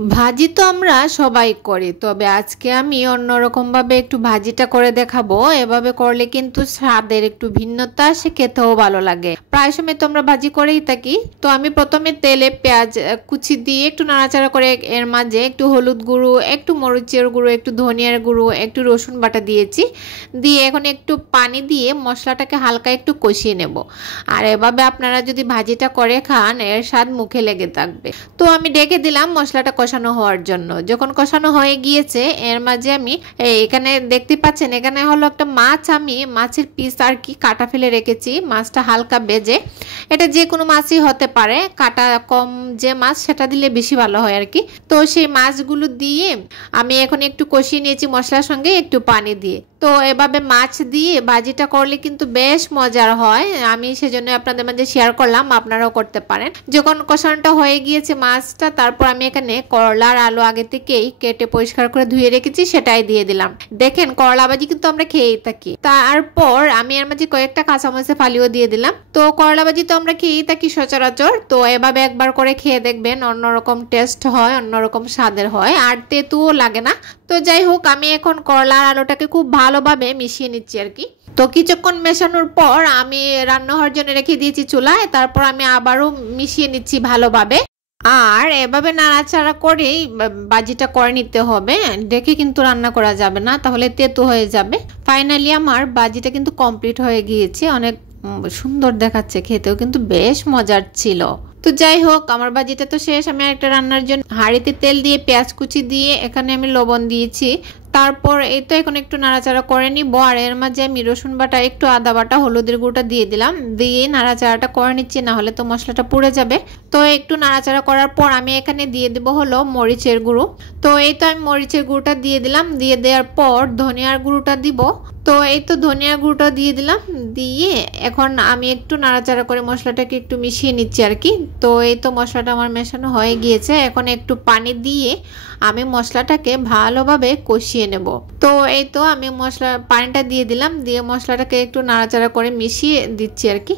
ভাজি তো আমরা সবাই করি, তবে আজকে আমি অন্যরকম ভাবে একটু ভাজিটা করে দেখাবো। এভাবে করলে কিন্তু স্বাদের একটু ভিন্নতা আসে, খেতেও ভালো লাগে। প্রায় সময় তো আমরা ভাজি করেই থাকি। তো আমি প্রথমে তেলে পেঁয়াজ কুচি দিয়ে একটু নাড়াচাড়া করে এর মাঝে একটু হলুদ গুঁড়ো, একটু মরিচের গুঁড়ো, একটু ধনিয়ার গুঁড়ো, একটু রসুন বাটা দিয়েছি। দিয়ে এখন একটু পানি দিয়ে মশলাটাকে হালকা একটু কষিয়ে নেব। আর এভাবে আপনারা যদি ভাজিটা করে খান, এর স্বাদ মুখে লেগে থাকবে। তো আমি ডেকে দিলাম মশলাটা কষানো হওয়ার জন্য। যখন কষানো হয়ে গিয়েছে, এর মাঝে আমি এখানে দেখতে পাচ্ছেন, এখানে হলো একটা মাছ, আমি মাছের পিস আর কি কাটা ফেলে রেখেছি। মাছটা হালকা ভেজে, এটা যে কোনো মাছই হতে পারে, কাটা কম যে মাছ সেটা দিলে বেশি ভালো হয় আর কি। তো সেই মাছগুলো দিয়ে আমি এখন একটু কষিয়ে নিয়েছি মশলার সঙ্গে একটু পানি দিয়ে। তো এভাবে মাছ দিয়ে ভাজিটা করলে কিন্তু বেশ মজার হয়। আমি সেজন্য আপনাদের মাঝে শেয়ার করলাম, আপনারাও করতে পারেন। যখন কষানোটা হয়ে গিয়েছে মাছটা, তারপর আমি এখানে করলা আর আলু আগে থেকেই কেটে পরিষ্কার করে ধুয়ে রেখেছি, সেটাই দিয়ে দিলাম। দেখেন করলা ভাজি কিন্তু আমরা খেয়েই থাকি। তারপর আমি এর মাঝে কয়েকটা কাঁচামরিচের ফালিও দিয়ে দিলাম। তো করলা ভাজি তো আমরা খেয়েই থাকি সচরাচর। তো এভাবে একবার করে খেয়ে দেখবেন, অন্যরকম টেস্ট হয়, অন্যরকম স্বাদের হয়, আর তেতুও লাগে না। তো যাই হোক, আমি এখন করলা আর আলুটাকে খুব ভালোভাবে মিশিয়ে নিচ্ছি আর কি। তো কিছুক্ষণ মেশানোর পর আমি রান্না হওয়ার জন্য রেখে দিয়েছি চুলায়। তারপর আমি আবারও মিশিয়ে নিচ্ছি ভালোভাবে। আর এভাবে নাড়াচাড়া করেই ভাজিটা করে নিতে হবে, দেখে কিন্তু রান্না করা যাবে না, তাহলে তেতো হয়ে যাবে। ফাইনালি আমার ভাজিটা কিন্তু কমপ্লিট হয়ে গিয়েছে। অনেক সুন্দর দেখাচ্ছে, খেতেও কিন্তু বেশ মজার ছিল। তো যাই হোক, আমার ভাজিটা তো শেষ। আমি একটা রান্নার জন্য হাঁড়িতে তেল দিয়ে পেঁয়াজ কুচি দিয়ে এখানে আমি লবণ দিয়েছি। তারপর এই তো এখন একটু নাড়াচাড়া করে নিব। আর এর মাঝে আমি রসুন বাটা, একটু আদা বাটা, হলুদের গুঁড়োটা দিয়ে দিলাম। দিয়ে নাড়াচাড়াটা করে নিচ্ছি, না হলে তো মশলাটা পুড়ে যাবে। তো একটু নাড়াচাড়া করার পর আমি এখানে দিয়ে দেব হলো মরিচের গুঁড়ো। তো এই তো আমি মরিচের গুঁড়োটা দিয়ে দিলাম। দিয়ে দেওয়ার পর ধনিয়ার গুঁড়োটা দিব। তো এই তো ধনিয়ার গুঁড়োটা দিয়ে দিলাম। দিয়ে এখন আমি একটু নাড়াচাড়া করে মশলাটাকে একটু মিশিয়ে নিচ্ছি আর কি। তো এই তো মশলাটা আমার মেশানো হয়ে গিয়েছে। এখন একটু পানি দিয়ে আমি মশলাটাকে ভালোভাবে কষিয়ে নেব। তো এই তো আমি পানিটা দিয়ে দিলাম। দিয়ে মশলাটাকে একটু নাড়াচাড়া করে মিশিয়ে দিচ্ছি আর কি।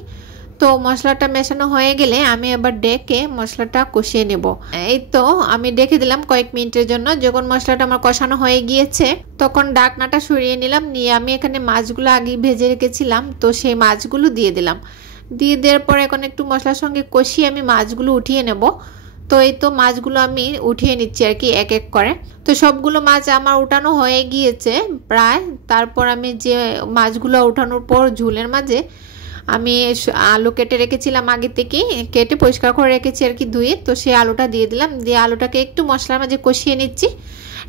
তো মশলাটা মেশানো হয়ে গেলে আমি আবার ডেকে মশলাটা কষিয়ে নেব। এই তো আমি ডেকে দিলাম কয়েক মিনিটের জন্য। যখন মশলাটা আমার কষানো হয়ে গিয়েছে, তখন ঢাকনাটা সরিয়ে নিলাম। নিয়ে আমি এখানে মাছগুলো আগে ভেজে রেখেছিলাম, তো সেই মাছগুলো দিয়ে দিলাম। দিয়ে দেওয়ার পর এখন একটু মশলার সঙ্গে কষিয়ে আমি মাছগুলো উঠিয়ে নেব। তো এই তো মাছগুলো আমি উঠিয়ে নিচ্ছি আর কি, এক এক করে। তো সবগুলো মাছ আমার উঠানো হয়ে গিয়েছে প্রায়। তারপর আমি যে মাছগুলো উঠানোর পর ঝোলের মাঝে আমি আলু কেটে রেখেছিলাম, আগে থেকে কেটে পরিষ্কার করে রেখেছি আর কি, ধুয়ে। তো সেই আলুটা দিয়ে দিলাম। দিয়ে আলুটাকে একটু মশলার মাঝে কষিয়ে নিচ্ছি।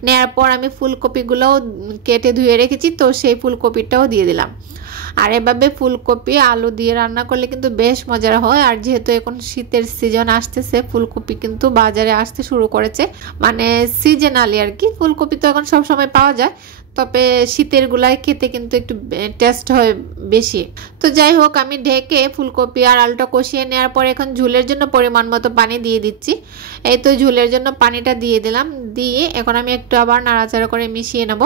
নেওয়ার পর আমি ফুলকপিগুলোও কেটে ধুয়ে রেখেছি, তো সেই ফুলকপিটাও দিয়ে দিলাম। আর এভাবে ফুলকপি আলু দিয়ে রান্না করলে কিন্তু বেশ মজার হয়। আর যেহেতু এখন শীতের সিজন আসতেছে, ফুলকপি কিন্তু বাজারে আসতে শুরু করেছে, মানে সিজনালি আর কি। ফুলকপি তো এখন সব সময় পাওয়া যায়, তবে শীতের গুলাই খেতে কিন্তু একটু টেস্ট হয় বেশি। তো যাই হোক, আমি ঢেকে ফুলকপি আর আলুটা কষিয়ে নেওয়ার পর এখন ঝোলের জন্য পরিমাণ মতো পানি দিয়ে দিচ্ছি। এই তো ঝোলের জন্য পানিটা দিয়ে দিলাম। দিয়ে এখন আমি একটু আবার নাড়াচাড়া করে মিশিয়ে নেব।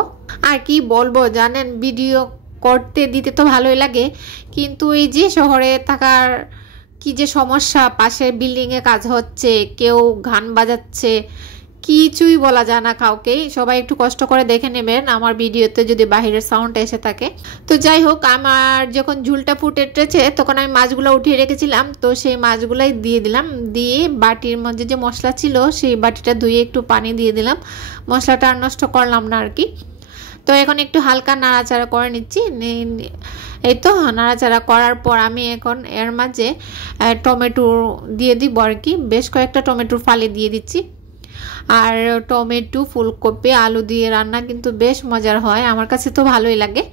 আর কি বলবো জানেন, ভিডিও করতে দিতে তো ভালোই লাগে, কিন্তু এই যে শহরে থাকার কি যে সমস্যা, পাশে বিল্ডিংয়ে কাজ হচ্ছে, কেউ গান বাজাচ্ছে, কিছুই বলা যায় না কাউকে। সবাই একটু কষ্ট করে দেখে নেবেন আমার ভিডিওতে যদি বাহিরের সাউন্ড এসে থাকে। তো যাই হোক, আমার যখন ঝুলটা ফুটে উঠেছে, তখন আমি মাছগুলো উঠিয়ে রেখেছিলাম, তো সেই মাছগুলাই দিয়ে দিলাম। দিয়ে বাটির মধ্যে যে মশলা ছিল, সেই বাটিটা ধুয়ে একটু পানি দিয়ে দিলাম। মশলাটা আর নষ্ট করলাম না আর কি। তো এখন একটু হালকা নাড়াচাড়া করে নিচ্ছি। এই তো নাড়াচাড়া করার পর আমি এখন এর মাঝে টমেটো দিয়ে দিব আর কি। বেশ কয়েকটা টমেটোর ফালি দিয়ে দিচ্ছি। আর টমেটো, ফুলকপি, আলু দিয়ে রান্না কিন্তু বেশ মজার হয়, আমার কাছে তো ভালোই লাগে।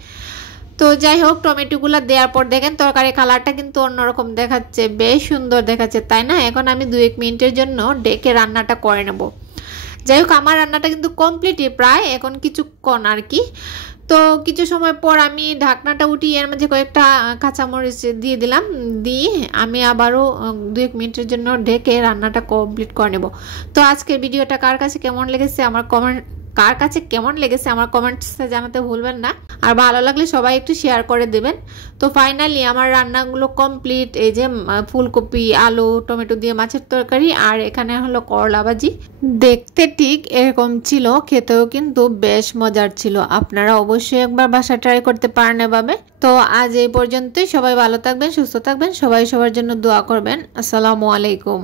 তো যাই হোক, টমেটোগুলো দেওয়ার পর দেখেন তরকারি কালারটা কিন্তু অন্যরকম দেখাচ্ছে, বেশ সুন্দর দেখাচ্ছে, তাই না? এখন আমি 2-1 মিনিটের জন্য ডেকে রান্নাটা করে নেব। যাই হোক, আমার রান্নাটা কিন্তু কমপ্লিটই প্রায়, এখন কিছুক্ষণ আর কি। তো কিছু সময় পর আমি ঢাকনাটা উঠিয়ে এর মাঝে কয়েকটা কাঁচামরিচ দিয়ে দিলাম। দিয়ে আমি আবারও 2-1 মিনিটের জন্য ঢেকে রান্নাটা কমপ্লিট করে নেব। তো আজকের ভিডিওটা কার কাছে কেমন লেগেছে আমার কার কাছে কেমন লেগেছে আমার কমেন্টসে জানাতে ভুলবেন না। আর ভালো লাগলে সবাই একটু শেয়ার করে দেবেন। তো ফাইনালি আমার রান্নাগুলো কমপ্লিট। এই যে ফুলকপি, আলু, টমেটো দিয়ে মাছের তরকারি, আর এখানে হলো করলা ভাজি। দেখতে ঠিক এরকম ছিল, খেতেও কিন্তু বেশ মজার ছিল। আপনারা অবশ্যই একবার বাসা ট্রাই করতে পারেন এভাবে। তো আজ এই পর্যন্তই। সবাই ভালো থাকবেন, সুস্থ থাকবেন, সবাই সবার জন্য দোয়া করবেন। আসসালামু আলাইকুম।